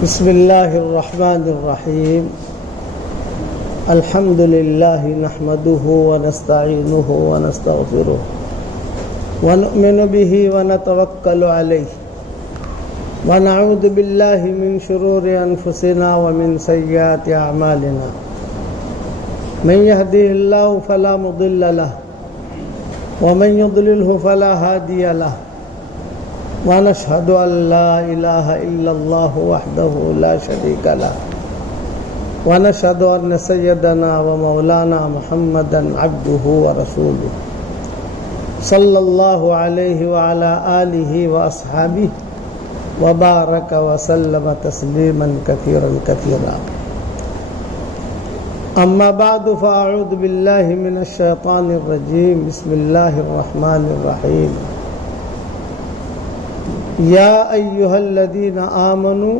بسم اللہ الرحمن الرحیم الحمد للہ نحمده ونستعینه ونستغفره ونؤمن به ونتوکل علیہ ونعوذ باللہ من شرور انفسنا ومن سیئات اعمالنا من يهده الله فلا مضل له ومن يضلله فلا هادي له ونشهد أن لا إله إلا الله وحده لا شريك له ونشهد أن سيدنا ومولانا محمدا عبده ورسوله صلى الله عليه وعلى آله وأصحابه وبارك وسلم تسليما كثيرا كثيرا أما بعد فأعوذ بالله من الشيطان الرجيم بسم الله الرحمن الرحيم یا ایہا الذین آمنوا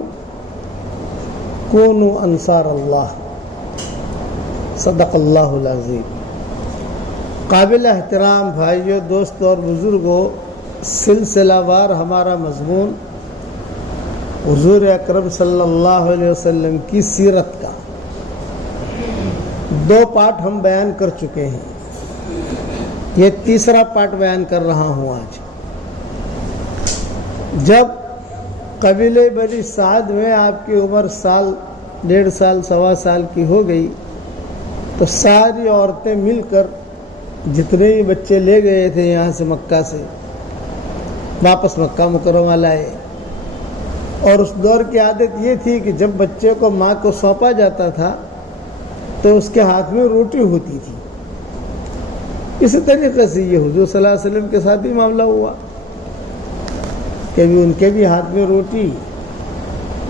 کونوا انصار اللہ صدق اللہ العظیم۔ قابل احترام بھائیوں، دوستوں اور بزرگوں، سلسلہ وار ہمارا مضمون حضور اکرم صلی اللہ علیہ وسلم کی سیرت کا 2 پارٹ ہم بیان کر چکے ہیں، یہ تیسرا پارٹ بیان کر رہا ہوں آج۔ جب قبیلہ بنی سعد میں آپ کی عمر سال 1.5 سال 1.25 سال کی ہو گئی تو ساری عورتیں مل کر جتنے بھی بچے لے گئے تھے یہاں سے مکہ سے واپس مکہ مکرمہ لائے، اور اس دور کی عادت یہ تھی کہ جب بچے کو ماں کو سونپا جاتا تھا تو اس کے ہاتھ میں روٹی ہوتی تھی۔ اسی طریقے سے یہ حضور صلی اللہ علیہ وسلم کے ساتھ بھی معاملہ ہوا کہ بھی ان کے بھی ہاتھ میں روٹی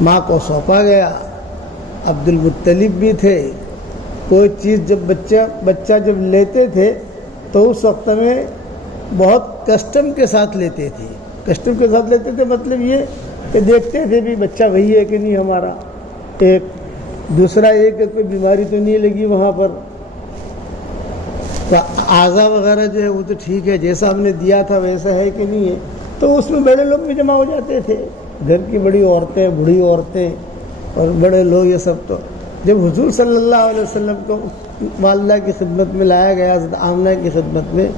ماں کو سونپا گیا۔ عبد المطلب بھی تھے، کوئی چیز جب بچہ جب لیتے تھے تو اس وقت میں بہت کسٹم کے ساتھ لیتے تھے۔ کسٹم کے ساتھ لیتے تھے مطلب یہ کہ دیکھتے تھے بھی بچہ وہی ہے کہ نہیں ہمارا، ایک دوسرا ایک کوئی بیماری تو نہیں لگی وہاں پر، تو اعضا وغیرہ جو ہے وہ تو ٹھیک ہے، جیسا ہم نے دیا تھا ویسا ہے کہ نہیں ہے، تو اس میں بڑے لوگ بھی جمع ہو جاتے تھے، گھر کی بڑی عورتیں، بوڑھی عورتیں اور بڑے لوگ، یہ سب۔ تو جب حضور صلی اللہ علیہ وسلم کو والدہ کی خدمت میں لایا گیا، حضرت آمنہ کی خدمت میں،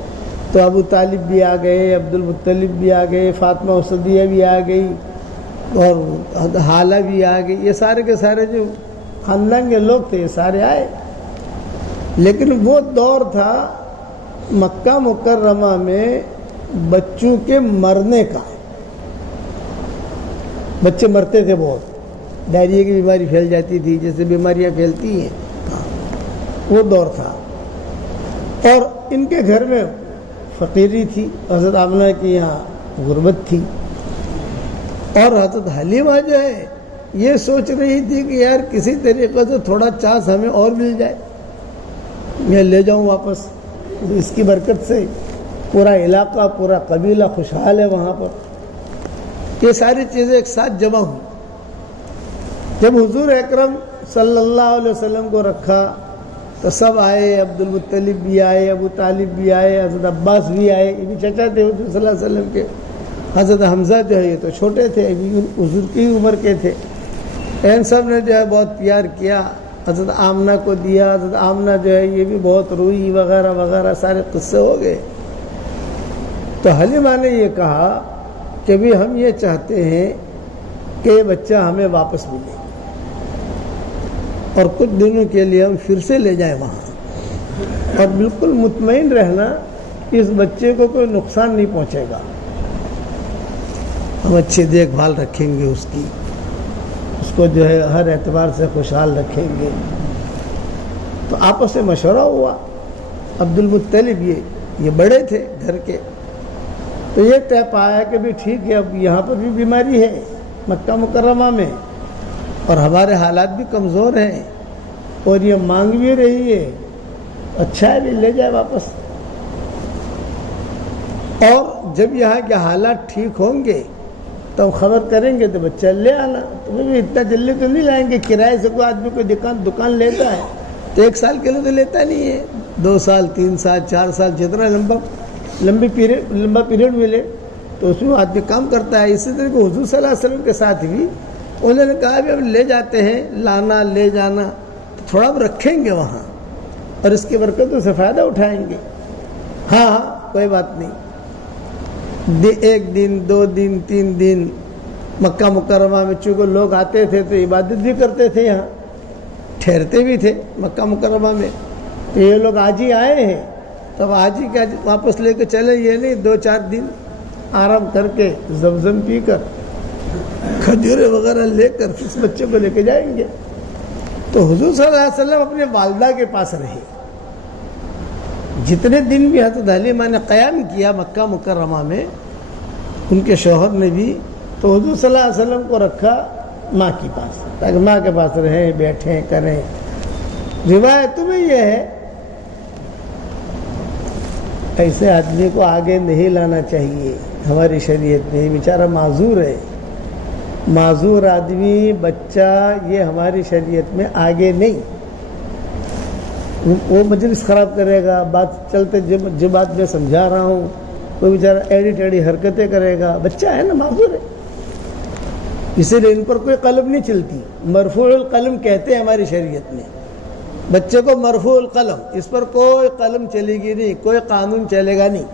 تو ابو طالب بھی آ گئے، عبد المطلب بھی آ گئے، فاطمہ اسدیہ بھی آ گئی اور حالہ بھی آ گئی، یہ سارے کے سارے جو خاندان کے لوگ تھے یہ سارے آئے۔ لیکن وہ دور تھا مکہ مکرمہ میں بچوں کے مرنے کا، بچے مرتے تھے بہت، ڈائریا کی بیماری پھیل جاتی تھی جیسے بیماریاں پھیلتی ہیں، وہ دور تھا۔ اور ان کے گھر میں فقیری تھی، حضرت آمنہ کی یہاں غربت تھی، اور حضرت حلیمہ جو ہے یہ سوچ رہی تھی کہ یار کسی طریقے سے تھوڑا چانس ہمیں اور مل جائے، میں لے جاؤں واپس۔ اس کی برکت سے پورا علاقہ، پورا قبیلہ خوشحال ہے وہاں پر۔ یہ ساری چیزیں ایک ساتھ جمع ہوئی۔ جب حضور اکرم صلی اللہ علیہ وسلم کو رکھا تو سب آئے، عبد المطلب بھی آئے، ابو طالب بھی آئے، حضرت عباس بھی آئے، یہ بھی چچا تھے حضور صلی اللہ علیہ وسلم کے۔ حضرت حمزہ جو ہے یہ تو چھوٹے تھے، حضور کی عمر کے تھے۔ ان سب نے جو ہے بہت پیار کیا، حضرت آمنہ کو دیا، حضرت آمنہ جو ہے یہ بھی بہت روئی وغیرہ وغیرہ سارے قصے ہو گئے۔ تو حلیمہ نے یہ کہا کہ بھی ہم یہ چاہتے ہیں کہ یہ بچہ ہمیں واپس ملے اور کچھ دنوں کے لیے ہم پھر سے لے جائیں وہاں، اور بالکل مطمئن رہنا اس بچے کو کوئی نقصان نہیں پہنچے گا، ہم اچھی دیکھ بھال رکھیں گے اس کی، اس کو جو ہے ہر اعتبار سے خوشحال رکھیں گے۔ تو آپس میں مشورہ ہوا۔ عبد المطلب یہ بڑے تھے گھر کے، تو یہ طے پایا کہ بھی ٹھیک ہے، اب یہاں پر بھی بیماری ہے مکہ مکرمہ میں، اور ہمارے حالات بھی کمزور ہیں، اور یہ مانگ بھی رہی ہے، اچھا ہے بھی لے جائے واپس، اور جب یہاں کے حالات ٹھیک ہوں گے تو ہم خبر کریں گے تو بچہ لے آنا۔ تو بھی اتنا جلدی تو نہیں لائیں گے، کرائے سے کوئی آدمی کوئی دکان لیتا ہے تو 1 سال کے لیے تو لیتا نہیں ہے، 2 سال 3 سال 4 سال جتنا لمبا پیریڈ ملے تو اس میں آدمی کام کرتا ہے۔ اسی طرح حضور صلی اللہ علیہ وسلم کے ساتھ بھی انہوں نے کہا بھی اب لے جاتے ہیں، لانا لے جانا تو تھوڑا اب رکھیں گے وہاں اور اس کی برکتوں سے فائدہ اٹھائیں گے۔ ہاں کوئی بات نہیں۔ 1 دن 2 دن 3 دن مکہ مکرمہ میں چونکہ لوگ آتے تھے تو عبادت بھی کرتے تھے، یہاں ٹھہرتے بھی تھے مکہ مکرمہ میں، تو یہ لوگ آج ہی آئے ہیں تو اب آج ہی کیا واپس لے کے چلے، یہ نہیں 2-4 دن آرام کر کے زمزم پی کر کھجورے وغیرہ لے کر اس بچے کو لے کے جائیں گے۔ تو حضور صلی اللہ علیہ وسلم اپنے والدہ کے پاس رہے جتنے دن بھی حضرت حلیمہ نے قیام کیا مکہ مکرمہ میں، ان کے شوہر نے بھی، تو حضور صلی اللہ علیہ وسلم کو رکھا ماں کے پاس تاکہ ماں کے پاس رہیں، بیٹھیں، کریں۔ روایتوں میں یہ ہے ایسے آدمی کو آگے نہیں لانا چاہیے، ہماری شریعت میں بیچارہ معذور ہے، معذور آدمی بچہ یہ ہماری شریعت میں آگے نہیں، وہ مجلس خراب کرے گا، بات چلتے جو بات میں سمجھا رہا ہوں وہ بیچارہ ایڑی ٹیڑھی حرکتیں کرے گا، بچہ ہے نا، معذور ہے، اسی لیے ان پر کوئی قلم نہیں چلتی، مرفوع القلم کہتے ہیں ہماری شریعت میں، بچے کو مرفوع القلم، اس پر کوئی قلم چلے گی نہیں، کوئی قانون چلے گا نہیں،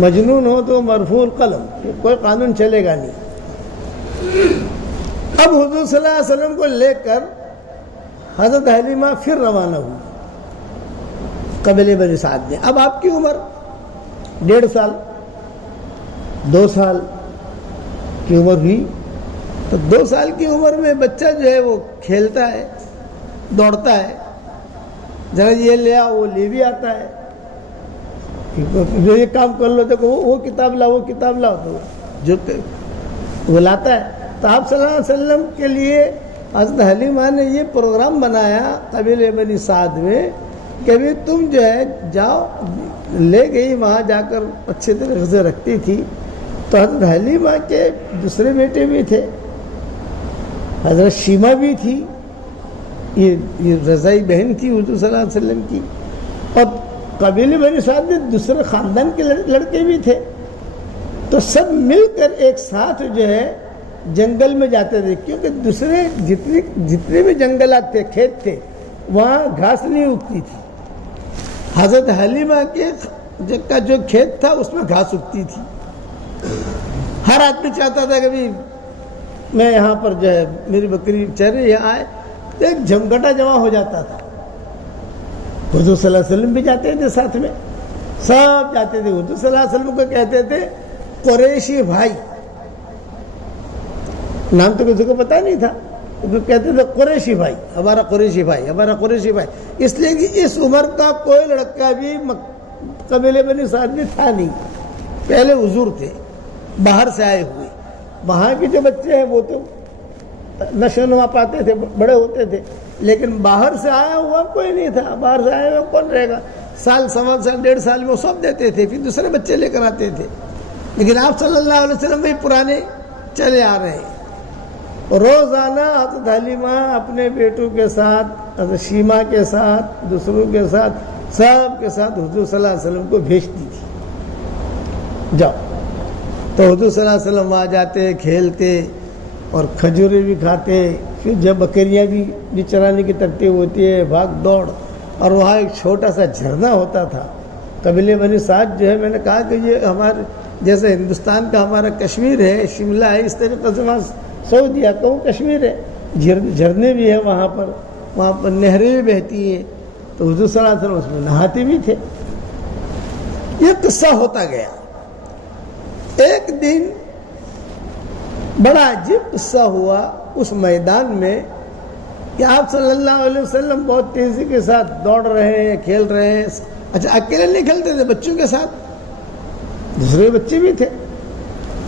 مجنون ہو تو مرفوع القلم، کوئی قانون چلے گا نہیں۔ اب حضور صلی اللہ علیہ وسلم کو لے کر حضرت حلیمہ پھر روانہ ہوئی قبیلے بنی سعد میں۔ اب آپ کی عمر 1.5 سال 2 سال کی عمر ہوئی، تو 2 سال کی عمر میں بچہ جو ہے وہ کھیلتا ہے، دوڑتا ہے، ذرا یہ لے آؤ وہ لے بھی آتا ہے، جو یہ کام کر لو تو وہ کتاب لاؤ وہ کتاب لاؤ، تو جو وہ لاتا ہے۔ تو آپ صلی اللہ علیہ وسلم کے لیے حضرت حلیمہ نے یہ پروگرام بنایا قبیلے بنی سعد میں کہ ابھی تم جو ہے جاؤ، لے گئی وہاں جا کر اچھے طریقے سے رکھتی تھی۔ تو حضرت حلیمہ کے دوسرے بیٹے بھی تھے، حضرت شیمہ بھی تھی، یہ رضائی بہن تھی حضور صلی اللہ علیہ وسلم کی، اور قبیلے بنی سعد میں دوسرے خاندان کے لڑکے بھی تھے، تو سب مل کر ایک ساتھ جو ہے جنگل میں جاتے تھے، کیونکہ دوسرے جتنے بھی جنگلات تھے، کھیت تھے، وہاں گھاس نہیں اگتی تھی، حضرت حلیمہ کا جو کھیت تھا اس میں گھاس اگتی تھی۔ ہر آدمی چاہتا تھا کہ بھی میں یہاں پر جو ہے میری بکری چرے یہاں آئے، تو ایک جھمگٹا جمع ہو جاتا تھا، حضور صلی اللہ علیہ وسلم بھی جاتے تھے ساتھ میں، سب جاتے تھے، حضور صلی اللہ علیہ وسلم کو کہتے تھے قریشی بھائی، نام تو کسی کو پتا نہیں تھا، کہتے تھے قریشی بھائی، ہمارا قریشی بھائی، ہمارا قریشی بھائی، اس لیے کہ اس عمر کا کوئی لڑکا بھی قبیلے بنی سعد میں تھا نہیں، پہلے حضور تھے باہر سے آئے ہوئے، وہاں کے جو بچے ہیں وہ تو نشو و نما پاتے تھے، بڑے ہوتے تھے، لیکن باہر سے آیا ہوا کوئی نہیں تھا، باہر سے آیا ہوا کون رہے گا، سال 1.25 سال 1.5 سال میں وہ سب دیتے تھے، پھر دوسرے بچے لے کر آتے تھے، لیکن آپ صلی اللہ علیہ وسلم بھی پرانے چلے آ رہے ہیں۔ روزانہ حضرت حلیمہ اپنے بیٹوں کے ساتھ، حضرت شیمہ کے ساتھ، دوسروں کے ساتھ، سب کے ساتھ حضور صلی اللہ علیہ وسلم کو بھیجتی تھی، جاؤ۔ تو حضور صلی اللہ علیہ وسلم وہاں جاتے، کھیلتے اور کھجورے بھی کھاتے، پھر جب بکریاں بھی چرانے کی ترتیب ہوتی ہے، بھاگ دوڑ، اور وہاں ایک چھوٹا سا جھرنا ہوتا تھا، قبیلے بنی سعد جو ہے، میں نے کہا کہ یہ ہمارے جیسے ہندوستان کا ہمارا کشمیر ہے، شملہ ہے، اس طریقے سے وہاں سعودیہ کا وہ کشمیر ہے، جھرنے بھی ہیں وہاں پر نہریں بھی بہتی ہیں، تو حضور صلی اللہ علیہ وسلم اس میں نہاتے بھی تھے۔ یہ قصہ ہوتا گیا۔ ایک دن بڑا عجیب قصہ ہوا اس میدان میں کہ آپ صلی اللہ علیہ وسلم بہت تیزی کے ساتھ دوڑ رہے ہیں، کھیل رہے ہیں، اچھا اکیلے نہیں کھیلتے تھے، بچوں کے ساتھ دوسرے بچے بھی تھے،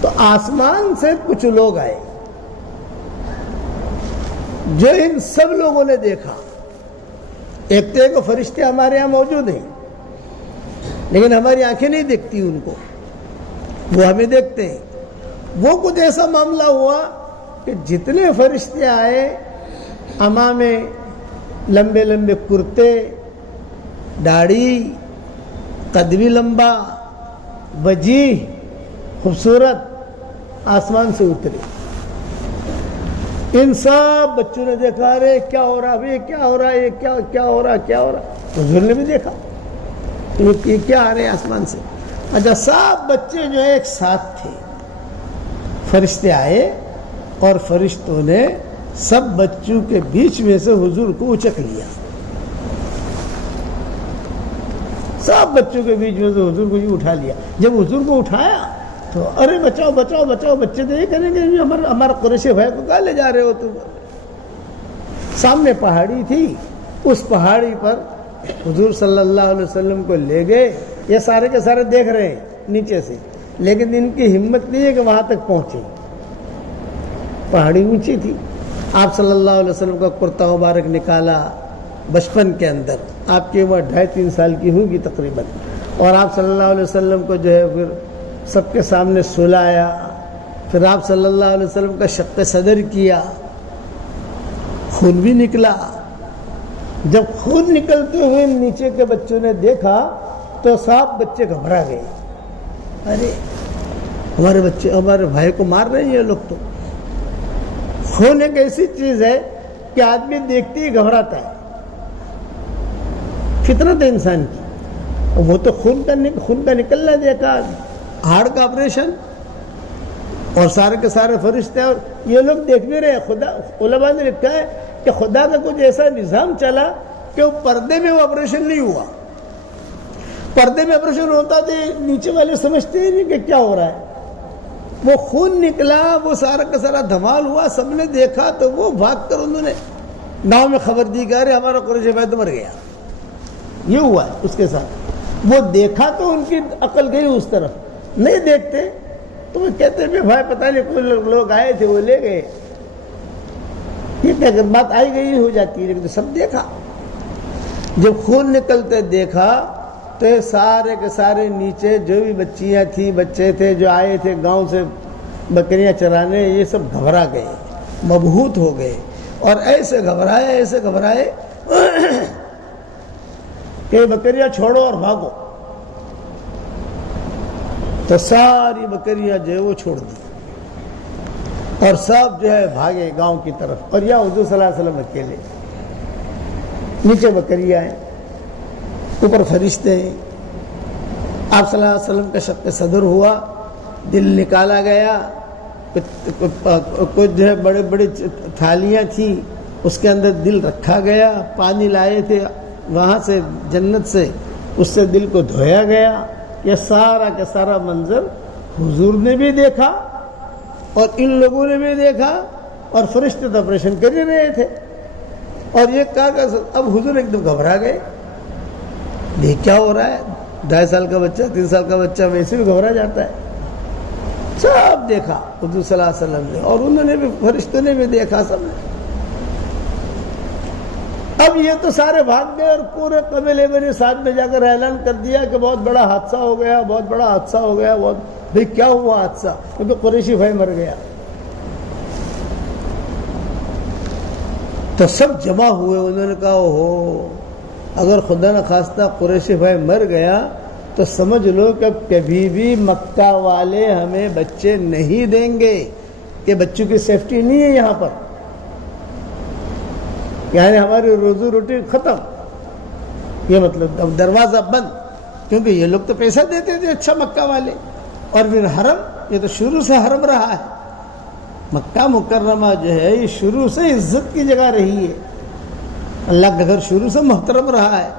تو آسمان سے کچھ لوگ آئے جو ان سب لوگوں نے دیکھا۔ ایک تو ایک فرشتے ہمارے یہاں موجود ہیں، لیکن ہماری آنکھیں نہیں دیکھتی ان کو، وہ ہمیں دیکھتے ہیں۔ وہ کچھ ایسا معاملہ ہوا کہ جتنے فرشتے آئے، عمامے، لمبے لمبے کرتے، داڑھی، قد بھی لمبا، وجیح، خوبصورت، آسمان سے اترے۔ ان سب بچوں نے دیکھا، ارے کیا ہو رہا ہے، کیا ہو رہا ہے، یہ کیا ہو رہا ہے، کیا ہو رہا ہے؟ حضور نے بھی دیکھا یہ کیا آ رہے ہیں آسمان سے۔ اچھا، سب بچے جو ہے ایک ساتھ تھے، فرشتے آئے اور فرشتوں نے سب بچوں کے بیچ میں سے حضور کو اچک لیا، سب بچوں کے بیچ میں سے حضور کو یہ اٹھا لیا۔ جب حضور کو اٹھایا تو ارے بچاؤ بچاؤ بچاؤ، بچے تو یہ کہیں گے ہمارا قریشی بھائی کو کہاں لے جا رہے ہو تم؟ سامنے پہاڑی تھی، اس پہاڑی پر حضور صلی اللہ علیہ وسلم کو لے گئے۔ یہ سارے کے سارے دیکھ رہے ہیں نیچے سے، لیکن ان کی ہمت نہیں ہے کہ وہاں تک پہنچے، پہاڑی اونچی تھی۔ آپ صلی اللہ علیہ وسلم کا کرتا مبارک نکالا بچپن کے اندر، آپ کی عمر 2.5-3 سال کی ہوگی تقریباً، اور آپ صلی اللہ علیہ وسلم کو جو ہے پھر سب کے سامنے سلایا، پھر آپ صلی اللہ علیہ وسلم کا شق صدر کیا، خون بھی نکلا۔ جب خون نکلتے ہوئے نیچے کے بچوں نے دیکھا تو سب بچے گھبرا گئے، ارے ہمارے بچے ہمارے بھائی کو مار رہے ہیں یہ لوگ۔ تو خون ایک ایسی چیز ہے کہ آدمی دیکھتے ہی گھبراتا ہے، فطرت ہے انسان کی۔ وہ تو خون کا نکلنا دیکھا، ہاڑ کا آپریشن، اور سارے کے سارے فرشتے، اور یہ لوگ دیکھ بھی رہے۔ خدا علماء نے لکھا ہے کہ خدا کا کچھ ایسا نظام چلا کہ وہ پردے میں وہ آپریشن نہیں ہوا۔ پردے میں آپریشن ہوتا تو نیچے والے سمجھتے ہی نہیں کہ کیا ہو رہا ہے۔ وہ خون نکلا، وہ سارا کا سارا دھمال ہوا، سب نے دیکھا تو وہ بھاگ کر انہوں نے گاؤں میں خبر دی کہ ارے ہمارا قریشی بھائی تو مر گیا۔ یہ ہوا ہے اس کے ساتھ۔ وہ دیکھا تو ان کی عقل گئی اس طرف، نہیں دیکھتے تو وہ کہتے ہیں بھائی پتہ نہیں کوئی لوگ آئے تھے وہ لے گئے، یہ اگر بات آئی گئی ہو جاتی ہے۔ لیکن سب دیکھا، جب خون نکلتے دیکھا تو یہ سارے کے سارے نیچے جو بھی بچیاں تھیں، بچے تھے جو آئے تھے گاؤں سے بکریاں چرانے، یہ سب گھبرا گئے، مبہوت ہو گئے، اور ایسے گھبرائے کہ بکریاں چھوڑو اور بھاگو۔ تو ساری بکریاں جو ہے وہ چھوڑ دی اور سب جو ہے بھاگے گاؤں کی طرف، اور یا حضور صلی اللہ علیہ وسلم اکیلے، نیچے بکریاں ہیں، اوپر فرشتے ہیں۔ آپ صلی اللہ علیہ وسلم کا شق صدر ہوا، دل نکالا گیا، کچھ جو ہے بڑے بڑے تھالیاں تھیں، اس کے اندر دل رکھا گیا، پانی لائے تھے وہاں سے جنت سے، اس سے دل کو دھویا گیا۔ یہ سارا کا سارا منظر حضور نے بھی دیکھا اور ان لوگوں نے بھی دیکھا، اور فرشتے تو آپریشن کر ہی رہے تھے۔ اور یہ کہا کہ اب حضور ایک دم گھبرا گئے، دیکھ کیا ہو رہا ہے، 2.5 سال کا بچہ 3 سال کا بچہ ویسے بھی گھبرا جاتا ہے۔ سب دیکھا حضور صلی اللہ علیہ وسلم نے، اور انہوں نے بھی، فرشتوں نے بھی دیکھا، سب نے۔ اب یہ تو سارے بھاگ گئے اور پورے قبیلے بنی سعد میں جا کر اعلان کر دیا کہ بہت بڑا حادثہ ہو گیا، بہت بڑا حادثہ ہو گیا۔ بھئی کیا ہوا حادثہ؟ کیونکہ قریشی بھائی مر گیا۔ تو سب جمع ہوئے، انہوں نے کہا اوہو، اگر خدا نہ خواستہ قریشی بھائی مر گیا تو سمجھ لو کہ کبھی بھی مکہ والے ہمیں بچے نہیں دیں گے، کہ بچوں کی سیفٹی نہیں ہے یہاں پر، یعنی ہماری روزی روٹی ختم۔ یہ مطلب اب دروازہ بند، کیونکہ یہ لوگ تو پیسہ دیتے تھے اچھا مکہ والے، اور پھر حرم، یہ تو شروع سے حرم رہا ہے، مکہ مکرمہ جو ہے یہ شروع سے عزت کی جگہ رہی ہے، اللہ کا گھر شروع سے محترم رہا ہے۔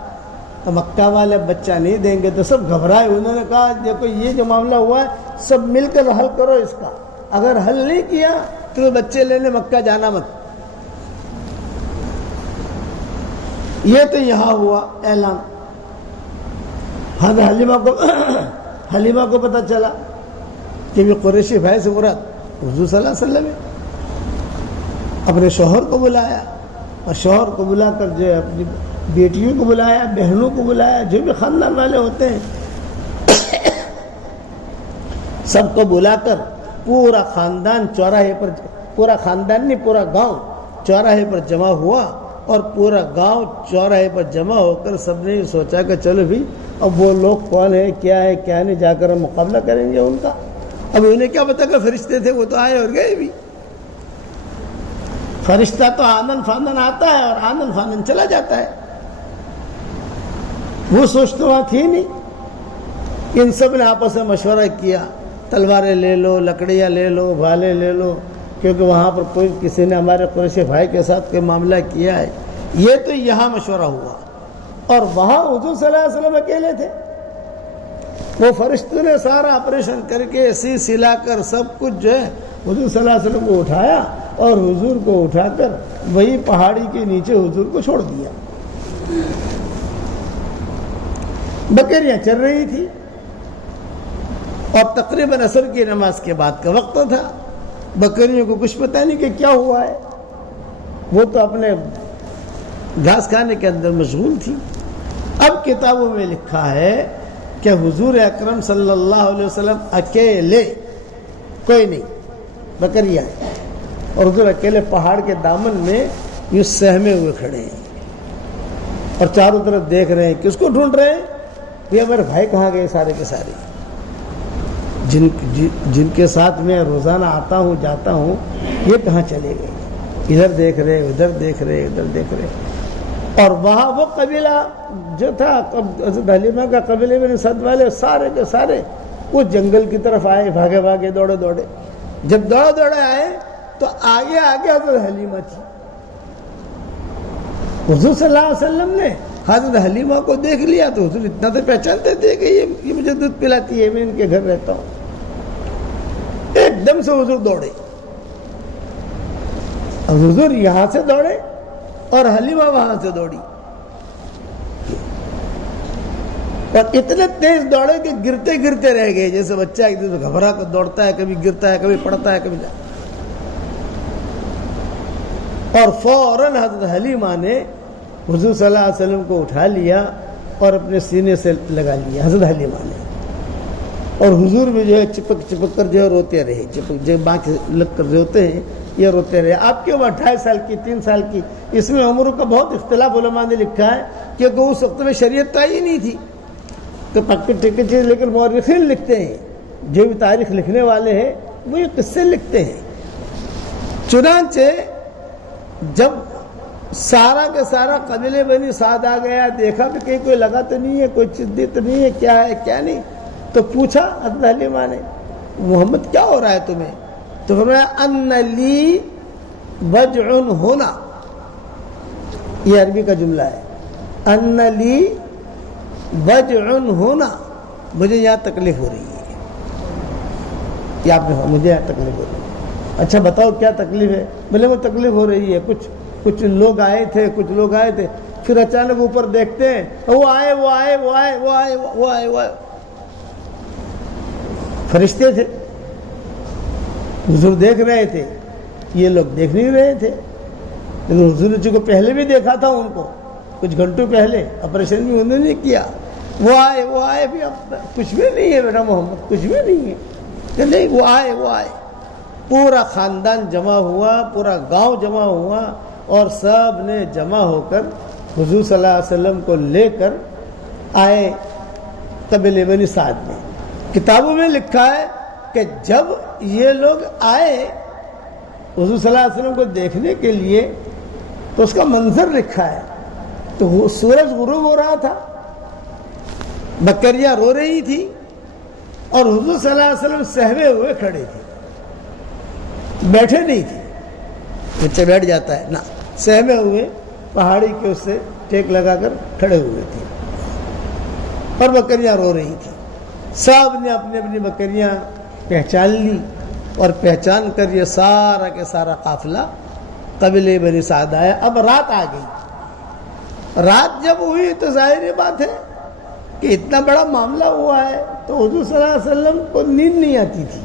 تو مکہ والے بچہ نہیں دیں گے تو سب گھبرائے۔ انہوں نے کہا دیکھو یہ جو معاملہ ہوا ہے سب مل کر حل کرو اس کا، اگر حل نہیں کیا تو بچے لینے مکہ جانا مت۔ یہ تو یہاں ہوا اعلان۔ حلیمہ کو پتہ چلا کہ یہ قریشی بھائی سے مراد حضور صلی اللہ علیہ وسلم ہے۔ اپنے شوہر کو بلایا، اور شوہر کو بلا کر جو ہے اپنی بیٹیوں کو بلایا، بہنوں کو بلایا، جو بھی خاندان والے ہوتے ہیں سب کو بلا کر پورا خاندان چوراہے پر، پورا خاندان نہیں پورا گاؤں چوراہے پر جمع ہوا، اور پورا گاؤں چوراہے پر جمع ہو کر سب نے سوچا کہ چلو بھی اب وہ لوگ کون ہے کیا نہیں، جا کر ہم مقابلہ کریں گے ان کا۔ اب انہیں کیا پتا کہ فرشتے تھے، وہ تو آئے اور گئے بھی۔ فرشتہ تو آنن فانن آتا ہے اور آنن فانن چلا جاتا ہے. وہ سوچ تو وہاں تھی نہیں. ان سب نے آپس میں مشورہ کیا, تلواریں لے لو, لکڑیاں لے لو, بھالے لے لو, کیونکہ وہاں پر کوئی کسی نے ہمارے قریشی بھائی کے ساتھ کوئی معاملہ کیا ہے. یہ تو یہاں مشورہ ہوا, اور وہاں حضور صلی اللہ علیہ وسلم اکیلے تھے. وہ فرشتوں نے سارا آپریشن کر کے سی سلا کر سب کچھ جو ہے حضور صلی اللہ علیہ وسلم کو اٹھایا, اور حضور کو اٹھا کر وہی پہاڑی کے نیچے حضور کو چھوڑ دیا. بکریاں چل رہی تھی, اور تقریباً عصر کی نماز کے بعد کا وقت تھا. بکریوں کو کچھ پتہ نہیں کہ کیا ہوا ہے, وہ تو اپنے گھاس کھانے کے اندر مشغول تھی. اب کتابوں میں لکھا ہے کہ حضور اکرم صلی اللہ علیہ وسلم اکیلے, کوئی نہیں, بکریاں, اور حضور اکیلے پہاڑ کے دامن میں یوں سہمے ہوئے کھڑے ہیں, اور چاروں طرف دیکھ رہے ہیں. کس کو ڈھونڈ رہے ہیں؟ یہ ہمارے بھائی کہاں گئے سارے کے سارے, جن کے ساتھ میں روزانہ آتا ہوں جاتا ہوں, یہ کہاں چلے گئے؟ ادھر دیکھ رہے, ادھر دیکھ رہے, ادھر دیکھ رہے. اور وہاں وہ قبیلہ جو تھا حضرت حلیمہ کا قبیلے میں سد والے, سارے کے سارے وہ جنگل کی طرف آئے, بھاگے بھاگے, دوڑے دوڑے. جب دوڑے دوڑے آئے تو آگے آگے حضرت حلیمہ تھی. حضور صلی اللہ علیہ وسلم نے حضرت حلیمہ کو دیکھ لیا تو حضور اتنا تو پہچانتے تھے کہ یہ مجھے دودھ پلاتی ہے, میں ان کے گھر رہتا ہوں. ایک دم سے حضور دوڑے, حضور یہاں سے دوڑے اور حلیمہ وہاں سے دوڑی, اور اتنے تیز دوڑے کہ گرتے گرتے رہ گئے, جیسے بچہ ایک دن گھبرا کر دوڑتا ہے, کبھی گرتا ہے, کبھی پڑتا ہے, کبھی جاتا. اور فوراً حضرت حلیمہ نے حضور صلی اللہ علیہ وسلم کو اٹھا لیا اور اپنے سینے سے لگا لیا حضرت حلیمہ نے. اور حضور بھی جو ہے چپک چپک کر جو ہے روتے رہے, چپک جو بانک لگ کر روتے ہیں یہ روتے رہے. آپ کی عمر 2.5 سال کی, 3 سال کی, اس میں عمر کا بہت اختلاف علماء نے لکھا ہے, کیونکہ اس وقت میں شریعت تو ہی نہیں تھی تو پکے ٹکے چیز. لیکن مورخین لکھتے ہیں, جو بھی تاریخ لکھنے والے ہیں وہ یہ قصے لکھتے ہیں. چنانچہ جب سارا کے سارا قبیلے بنی سعد آ گیا, دیکھا کہ کہیں کوئی لگا تو نہیں ہے, کوئی چیز دی تو نہیں ہے, کیا ہے کیا نہیں, تو پوچھا حضرت حلیمہ نے, محمد کیا ہو رہا ہے تمہیں؟ تو فرمایا ان لی وجع ہونا, یہ عربی کا جملہ ہے, ان لی وجع ہونا, مجھے یہاں تکلیف ہو رہی ہے. یہ آپ نے مجھے یہاں تکلیف ہو رہی ہے. اچھا بتاؤ کیا تکلیف ہے؟ بولے وہ تکلیف ہو رہی ہے, کچھ لوگ آئے تھے, پھر اچانک اوپر دیکھتے ہیں وہ آئے. فرشتے تھے, حضور دیکھ رہے تھے, یہ لوگ دیکھ نہیں رہے تھے. لیکن حضور نے چونکہ پہلے بھی دیکھا تھا ان کو, کچھ گھنٹوں پہلے آپریشن بھی انہوں نے کیا. وہ آئے بھی, اب کچھ بھی نہیں ہے بیٹا محمد, کچھ بھی نہیں ہے. کہ نہیں, وہ آئے. پورا خاندان جمع ہوا, پورا گاؤں جمع ہوا, اور سب نے جمع ہو کر حضور صلی اللہ علیہ وسلم کو لے کر آئے قبیلے بنی سعد میں. کتابوں میں لکھا ہے کہ جب یہ لوگ آئے حضور صلی اللہ علیہ وسلم کو دیکھنے کے لیے تو اس کا منظر لکھا ہے. تو سورج غروب ہو رہا تھا, بکریاں رو رہی تھی, اور حضور صلی اللہ علیہ وسلم سہمے ہوئے کھڑے تھے, بیٹھے نہیں تھے. بچے بیٹھ جاتا ہے نا, سہمے ہوئے پہاڑی کے اس سے ٹیک لگا کر کھڑے ہوئے تھے, اور بکریاں رو رہی تھی. سب نے اپنی اپنی بکریاں پہچان لی, اور پہچان کر یہ سارا کے سارا قافلہ قبیلے بنی سعد آیا. اب رات آ گئی. رات جب ہوئی تو ظاہر بات ہے کہ اتنا بڑا معاملہ ہوا ہے, تو حضور صلی اللہ علیہ وسلم کو نیند نہیں آتی تھی,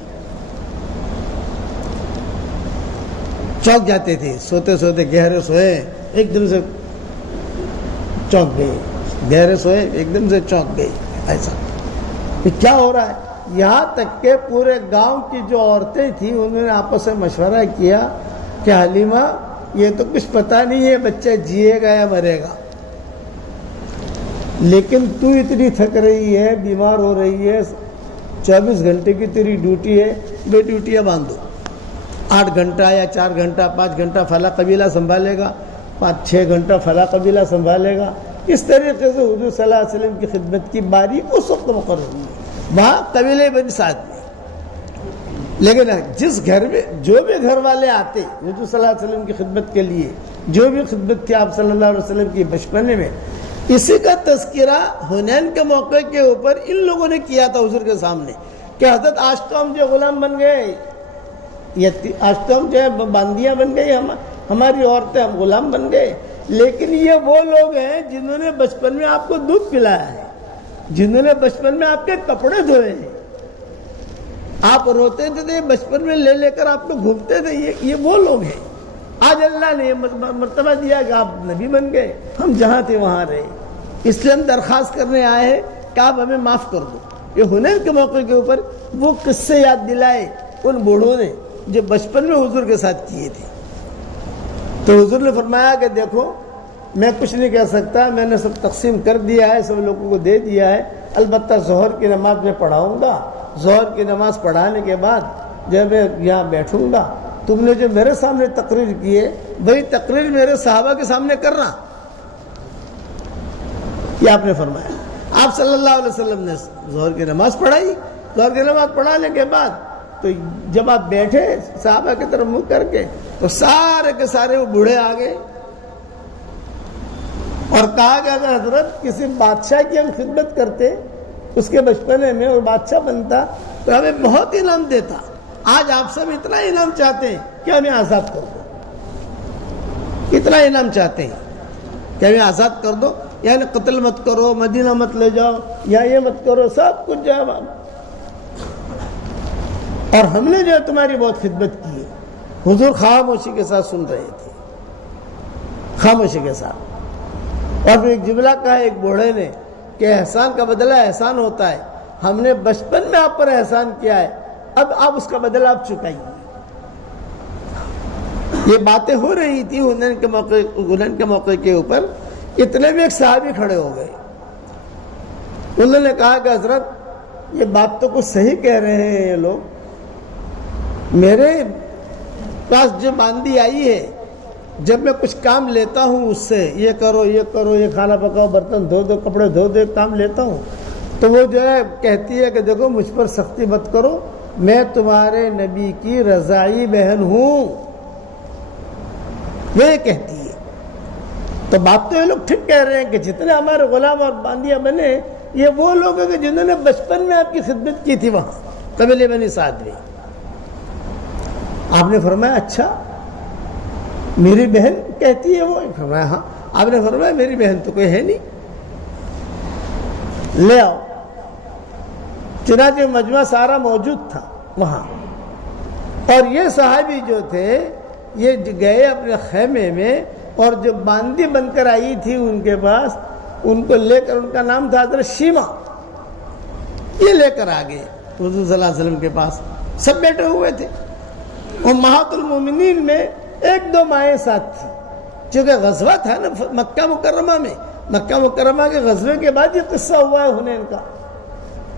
چونک جاتے تھے. سوتے سوتے گہرے سوئے, ایک دم سے چونک گئے, گہرے سوئے, ایک دم سے چونک گئے. ایسا کیا ہو رہا ہے؟ یہاں تک کہ پورے گاؤں کی جو عورتیں تھیں انہوں نے آپس میں مشورہ کیا کہ حلیمہ یہ تو کچھ پتہ نہیں ہے بچہ جیے گا یا مرے گا, لیکن تو اتنی تھک رہی ہے, بیمار ہو رہی ہے, 24 گھنٹے کی تیری ڈیوٹی ہے, بے ڈیوٹیاں باندھو. 8 گھنٹہ یا 4 گھنٹہ 5 گھنٹہ فلاں قبیلہ سنبھالے گا، 5-6 گھنٹہ فلاں قبیلہ سنبھالے گا. اس طریقے سے حضور صلی اللہ علیہ وسلم کی خدمت کی باری اس وقت مقرر ہوئی وہاں قبیلے بنی سعد میں. لیکن جس گھر میں جو بھی گھر والے آتے حضور صلی اللہ علیہ وسلم کی خدمت کے لیے، جو بھی خدمت تھی آپ صلی اللہ علیہ وسلم کی بچپنے میں، اسی کا تذکرہ حنین کے موقع کے اوپر ان لوگوں نے کیا تھا حضور کے سامنے کہ حضرت آج تو ہم جو غلام بن گئے، آج تو ہم جو ہے باندیاں بن گئی، ہماری عورتیں ہم غلام بن گئے، لیکن یہ وہ لوگ ہیں جنہوں نے بچپن میں آپ کو دودھ پلایا ہے، جنہوں نے بچپن میں آپ کے کپڑے دھوئے ہیں، آپ روتے تھے بچپن میں لے لے کر آپ لوگ گھومتے تھے، یہ وہ لوگ ہیں. آج اللہ نے یہ مرتبہ دیا کہ آپ نبی بن گئے، ہم جہاں تھے وہاں رہے، اس لیے ہم درخواست کرنے آئے ہیں کہ آپ ہمیں معاف کر دو. یہ حنین کے موقع کے اوپر وہ قصے یاد دلائے ان بوڑھوں نے جو بچپن میں حضور کے ساتھ کیے تھے. تو حضور نے فرمایا کہ دیکھو میں کچھ نہیں کہہ سکتا، میں نے سب تقسیم کر دیا ہے، سب لوگوں کو دے دیا ہے، البتہ ظہر کی نماز میں پڑھاؤں گا. ظہر کی نماز پڑھانے کے بعد جب میں یہاں بیٹھوں گا، تم نے جو میرے سامنے تقریر کی ہے وہی تقریر میرے صحابہ کے سامنے کرنا. یہ آپ نے فرمایا. آپ صلی اللہ علیہ وسلم نے ظہر کی نماز پڑھائی. ظہر کی نماز پڑھانے کے بعد تو جب آپ بیٹھے صحابہ کی طرف منہ کر کے تو سارے کے سارے وہ بوڑھے آ گئے اور کہا کہ اگر حضرت کسی بادشاہ کی ہم خدمت کرتے اس کے بچپنے میں اور بادشاہ بنتا تو ہمیں بہت انعام دیتا. آج آپ سب اتنا انعام چاہتے ہیں کہ ہمیں آزاد کر دو، اتنا انعام چاہتے ہیں کہ ہمیں آزاد کر دو، یعنی قتل مت کرو، مدینہ مت لے جاؤ، یا یہ مت کرو، سب کچھ جو ہے. اور ہم نے جو ہے تمہاری بہت خدمت کی ہے. حضور خاموشی کے ساتھ سن رہے تھے، خاموشی کے ساتھ. اور پھر ایک جملہ کہا ایک بوڑھے نے کہ احسان کا بدلہ احسان ہوتا ہے، ہم نے بچپن میں آپ پر احسان کیا ہے، اب آپ اس کا بدلہ آپ چکائیے. یہ باتیں ہو رہی تھی حنین کے موقع کے اوپر. اتنے میں ایک صحابی کھڑے ہو گئے. انہوں نے کہا کہ حضرت یہ بات تو کچھ صحیح کہہ رہے ہیں یہ لوگ، میرے پاس جو باندی آئی ہے جب میں کچھ کام لیتا ہوں اس سے، یہ کرو یہ کرو، یہ کھانا پکاؤ، برتن دھو دو، کپڑے دھو دو، کام لیتا ہوں تو وہ جو ہے کہتی ہے کہ دیکھو مجھ پر سختی مت کرو، میں تمہارے نبی کی رضائی بہن ہوں. وہ یہ کہتی ہے. تو بات تو یہ لوگ ٹھیک کہہ رہے ہیں کہ جتنے ہمارے غلام اور باندیاں بنے یہ وہ لوگ ہیں کہ جنہوں نے بچپن میں آپ کی خدمت کی تھی وہاں قبیلے بنی سعد میں. آپ نے فرمایا اچھا میری بہن کہتی ہے وہ؟ فرمایا ہاں. آپ نے فرمایا میری بہن تو کوئی ہے نہیں، لے آؤ. چنانچہ مجمع سارا موجود تھا وہاں، اور یہ صحابی جو تھے یہ گئے اپنے خیمے میں، اور جو باندی بن کر آئی تھی ان کے پاس ان کو لے کر، ان کا نام تھا حضرت شیما، یہ لے کر آ گئے حضور صلی اللہ علیہ وسلم کے پاس. سب بیٹھے ہوئے تھے. امہات المومنین میں 1-2 مائیں ساتھ تھی، چونکہ غزوہ تھا نا مکہ مکرمہ میں. مکہ مکرمہ کے غزوے کے بعد یہ قصہ ہوا ہے حنین کا.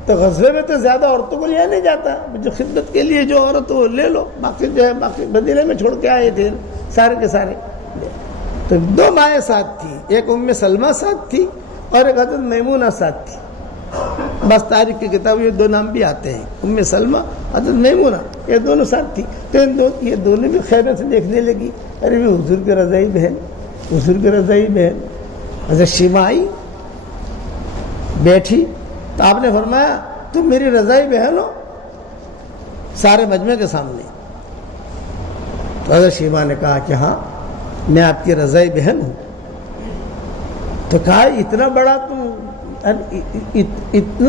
تو غزوے میں تو زیادہ عورتوں کو لیا نہیں جاتا، جو خدمت کے لیے جو عورت وہ لے لو، باقی جو ہے باقی مدینے میں چھوڑ کے آئے تھے سارے کے سارے. تو 2 مائیں ساتھ تھی، ایک ام سلمہ ساتھ تھی اور ایک حضرت میمونہ ساتھ تھی. بس تاریخ کی کتاب یہ 2 نام بھی آتے ہیں، ام سلمہ حضرت میمونہ، یہ دونوں ساتھ تھی. تو یہ دونوں بھی خیمے سے دیکھنے لگی، ارے بھی حضور کی رضائی بہن، حضور کی رضائی بہن. حضرت شیما آئی بیٹھی تو آپ نے فرمایا تم میری رضائی بہن ہو سارے مجمع کے سامنے. تو حضرت شیما نے کہا کہ ہاں میں آپ کی رضائی بہن ہوں. تو کہا اتنا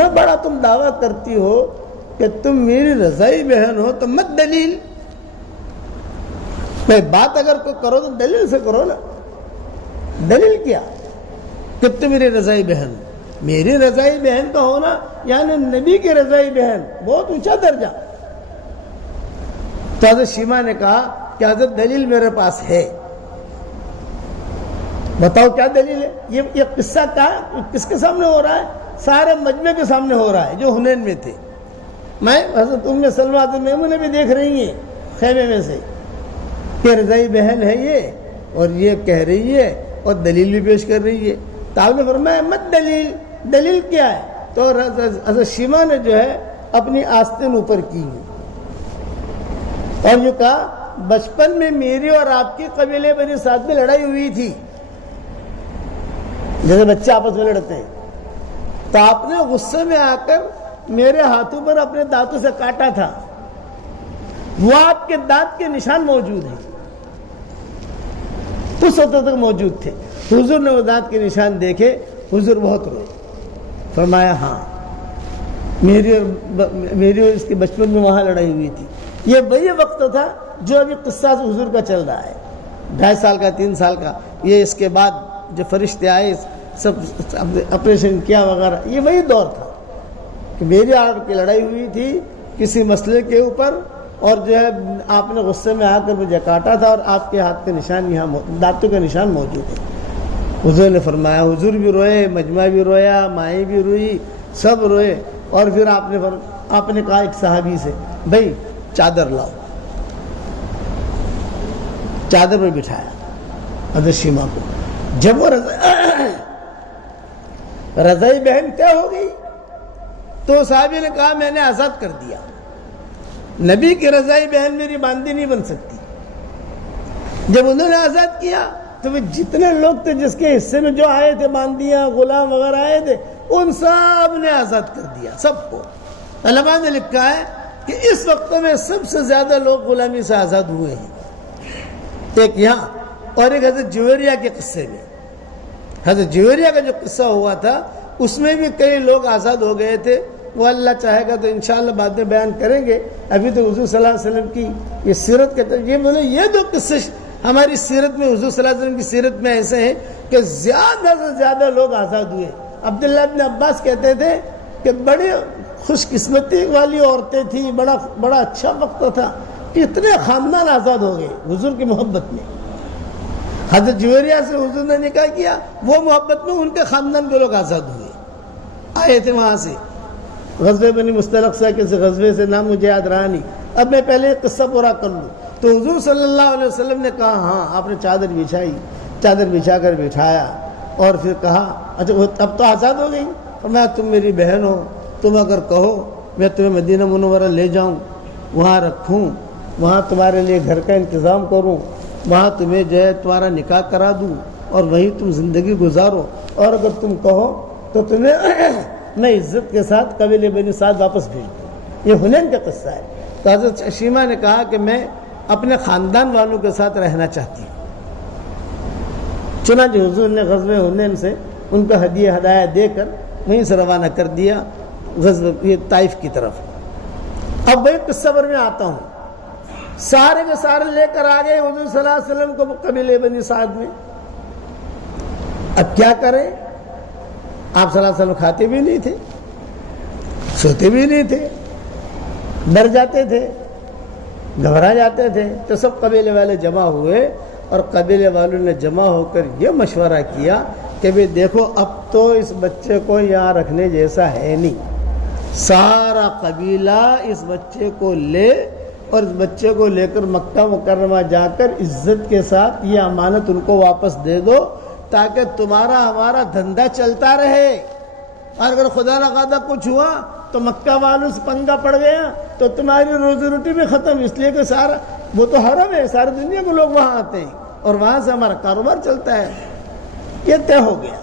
بڑا تم دعویٰ کرتی ہو کہ تم میری رضائی بہن ہو تو مت دلیل. میں بات اگر کوئی کرو تو دلیل سے کرو نا. دلیل کیا کہ تم میری رضائی بہن. میری رضائی بہن کا ہونا یعنی نبی کی رضائی بہن بہت اونچا درجہ. تو حضرت شیما نے کہا کہ حضرت دلیل میرے پاس ہے. بتاؤ کیا دلیل ہے؟ یہ قصہ کس کے سامنے ہو رہا ہے؟ سارے مجمع کے سامنے ہو رہا ہے جو حنین میں تھے. میں حضرت ام سلمہ حضرت میمونہ بھی دیکھ رہی ہیں خیمے میں سے کہ رضائی بہن ہے یہ اور یہ کہہ رہی ہے اور دلیل بھی پیش کر رہی ہے. تو آپ نے فرمایا مت دلیل کیا ہے؟ تو حضرت شیما نے جو ہے اپنی آستین اوپر کی اور یہ کہا بچپن میں میری اور آپ کی قبیلے بنی سعد میں لڑائی ہوئی تھی، جیسے بچے آپس میں لڑتے ہیں. تو آپ نے غصے میں آ کر میرے ہاتھوں پر اپنے دانتوں سے کاٹا تھا، وہ آپ کے دانت کے نشان موجود ہیں، اس وقت تک موجود تھے. حضور نے وہ دانت کے نشان دیکھے، حضور بہت روئے. فرمایا ہاں میری اور اس کے بچپن میں وہاں لڑائی ہوئی تھی. یہ وہی وقت تھا جو ابھی قصہ حضور کا چل رہا ہے، 2.5 سال کا 3 سال کا. یہ اس کے بعد جو فرشتے آئے سب آپریشن کیا وغیرہ، یہ وہی دور تھا کہ میری اور آپ کی لڑائی ہوئی تھی کسی مسئلے کے اوپر، اور جو ہے آپ نے غصے میں آ کر مجھے کاٹا تھا اور آپ کے ہاتھ کے نشان یہاں دانتوں کے نشان موجود ہیں. حضور نے فرمایا، حضور بھی روئے، مجمع بھی رویا، مائیں بھی روئی، سب روئے. اور پھر آپ نے کہا ایک صحابی سے، بھائی چادر لاؤ. چادر میں بٹھایا حضرت شیما کو. جب وہ رضائی بہن طے ہو گئی تو صحابی نے کہا میں نے آزاد کر دیا. نبی کی رضائی بہن میری باندھی نہیں بن سکتی. جب انہوں نے آزاد کیا تو وہ جتنے لوگ تھے جس کے حصے میں جو آئے تھے، باندیاں غلام وغیرہ آئے تھے، ان سب نے آزاد کر دیا، سب کو. علماء نے لکھا ہے کہ اس وقت میں سب سے زیادہ لوگ غلامی سے آزاد ہوئے ہیں، ایک یہاں اور ایک حضرت جویریہ کے قصے میں. حضرت جویریہ کا جو قصہ ہوا تھا اس میں بھی کئی لوگ آزاد ہو گئے تھے. وہ اللہ چاہے گا تو انشاءاللہ بعد میں بیان کریں گے. ابھی تو حضور صلی اللہ علیہ وسلم کی یہ سیرت کے یہ 2 قصے ہماری سیرت میں، حضور صلی اللہ علیہ وسلم کی سیرت میں ایسے ہیں کہ زیادہ سے زیادہ لوگ آزاد ہوئے. عبداللہ ابن عباس کہتے تھے کہ بڑی خوش قسمتی والی عورتیں تھیں، بڑا اچھا وقت تھا کہ اتنے خاندان آزاد ہو گئے حضور کی محبت میں. حضرت جویریہ سے حضور نے نکاح کیا، وہ محبت میں ان کے خاندان کے لوگ آزاد ہوئے، آئے تھے وہاں سے. غزوہ بنی مصطلق سے کسی غزوے سے نام مجھے یاد رہا نہیں. اب میں پہلے یہ قصہ پورا کر لوں. تو حضور صلی اللہ علیہ وسلم نے کہا ہاں. آپ نے چادر بچھائی، چادر بچھا کر بٹھایا اور پھر کہا اچھا اب تو آزاد ہو گئی. فرمایا تم میری بہن ہو، تم اگر کہو میں تمہیں مدینہ منورہ لے جاؤں، وہاں رکھوں، وہاں تمہارے لیے گھر کا انتظام کروں، وہاں تمہیں جو ہے تمہارا نکاح کرا دوں اور وہیں تم زندگی گزارو، اور اگر تم کہو تو تمہیں میں عزت کے ساتھ قبیلے بنی سعد واپس بھیج دوں. یہ حنین کا قصہ ہے. تو حضرت شیما نے کہا کہ میں اپنے خاندان والوں کے ساتھ رہنا چاہتی ہوں. چنانچہ حضور نے غزوہ حنین سے ان کو ہدایہ دے کر وہیں سے روانہ کر دیا غزوہ طائف کی طرف. اب وہی قصہ پر میں آتا ہوں. سارے کے سارے لے کر آ گئے حضور صلی اللہ علیہ وسلم کو قبیلے بنی سعد میں. اب کیا کریں؟ آپ صلی اللہ علیہ وسلم کھاتے بھی نہیں تھے، سوتے بھی نہیں تھے، ڈر جاتے تھے، گھبرا جاتے تھے. تو سب قبیلے والے جمع ہوئے اور قبیلے والوں نے جمع ہو کر یہ مشورہ کیا کہ بھی دیکھو اب تو اس بچے کو یہاں رکھنے جیسا ہے نہیں. سارا قبیلہ اس بچے کو لے اور اس بچے کو لے کر مکہ مکرمہ جا کر عزت کے ساتھ یہ امانت ان کو واپس دے دو تاکہ تمہارا ہمارا دھندا چلتا رہے. اور اگر خدا نخواستہ کچھ ہوا تو مکہ والوں سے پنگا پڑ گیا تو تمہاری روزی روٹی بھی ختم. اس لیے کہ سارا وہ تو حرم ہے، ساری دنیا کے لوگ وہاں آتے ہیں اور وہاں سے ہمارا کاروبار چلتا ہے. یہ طے ہو گیا.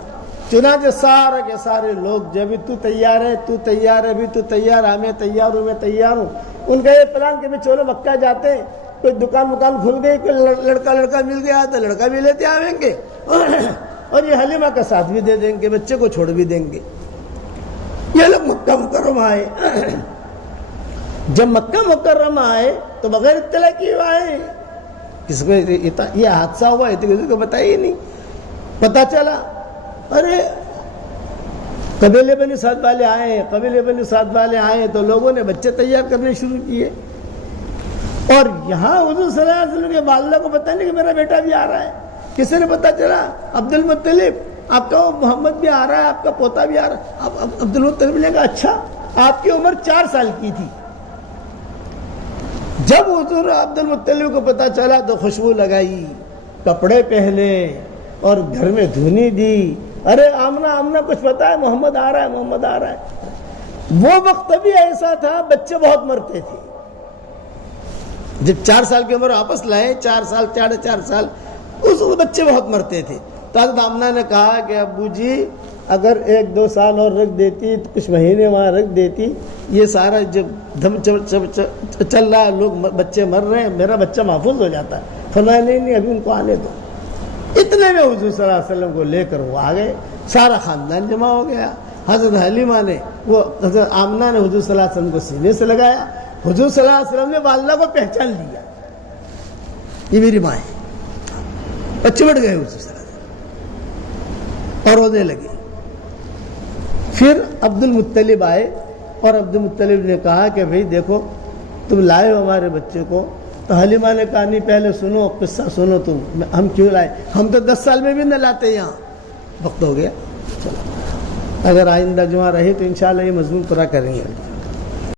چنانچہ سارے کے سارے لوگ جب تو تیار ہے، تو تیار ہے، ابھی تو تیار، میں تیار ہوں، میں تیار ہوں. ان کا یہ پلان کہ چلو مکہ جاتے ہیں، کوئی دکان کھل گئی، کوئی لڑکا مل گیا تو لڑکا بھی لیتے آئیں گے اور یہ حلیمہ کا ساتھ بھی دے دیں گے، بچے کو چھوڑ بھی دیں گے. یہ لوگ مکہ مکرمہ آئے. جب مکہ مکرمہ آئے تو بغیر اطلاع کیے آئے. کس کو یہ حادثہ ہوا ہے تو کسی کو بتایا ہی نہیں. پتہ چلا ارے قبیلے بنی سعد والے آئے، قبیلے بنی سعد والے آئے تو لوگوں نے بچے تیار کرنے شروع کیے. اور یہاں حضور صلی اللہ علیہ وسلم کے والدہ کو پتہ نہیں کہ میرا بیٹا بھی آ رہا ہے. کسی نے پتہ چلا عبد المطلب آپ کا محمد بھی آ رہا ہے، آپ کا پوتا بھی آ رہا ہے. عبد المطلب نے کہا اچھا. آپ کی عمر 4 سال کی تھی جب حضور عبد المطلب کو پتہ چلا تو خوشبو لگائی، کپڑے پہنے اور گھر میں دھونی دی. ارے آمنہ کچھ پتا ہے، محمد آ رہا ہے، محمد آ رہا ہے. وہ وقت بھی ایسا تھا بچے بہت مرتے تھے. جب 4 سال کی عمر واپس لائے، 4 سال 4.5 سال، اس وقت بچے بہت مرتے تھے. تو حضرت آمنہ نے کہا کہ ابو جی اگر 1-2 سال اور رکھ دیتی، کچھ مہینے وہاں رکھ دیتی، یہ سارا جب دھم چل رہا ہے، لوگ بچے مر رہے ہیں، میرا بچہ محفوظ ہو جاتا ہے. فرمایا نہیں ابھی ان کو آنے دو. اتنے میں حضور صلی اللہ علیہ وسلم کو لے کر وہ آ گئے. سارا خاندان جمع ہو گیا. حضرت حلیمہ نے، وہ حضرت آمنہ نے حضور صلی اللہ علیہ وسلم کو سینے سے لگایا. حضور صلی اللہ علیہ وسلم نے والدہ کو پہچان لیا، یہ میری ماں ہے. بچے بڑھ گئے حضور صلی اللہ علیہ وسلم اور رونے لگے. پھر عبد المطلب آئے اور عبد المطلب نے کہا کہ بھئی دیکھو تم لائے ہو ہمارے بچے کو. تو حلیمہ نے کہا نہیں پہلے سنو، قصہ سنو تم، ہم کیوں لائے، ہم تو 10 سال میں بھی نہ لاتے یہاں. وقت ہو گیا. چلو اگر آئندہ جمعہ رہے تو انشاءاللہ یہ مضمون پورا کریں گے.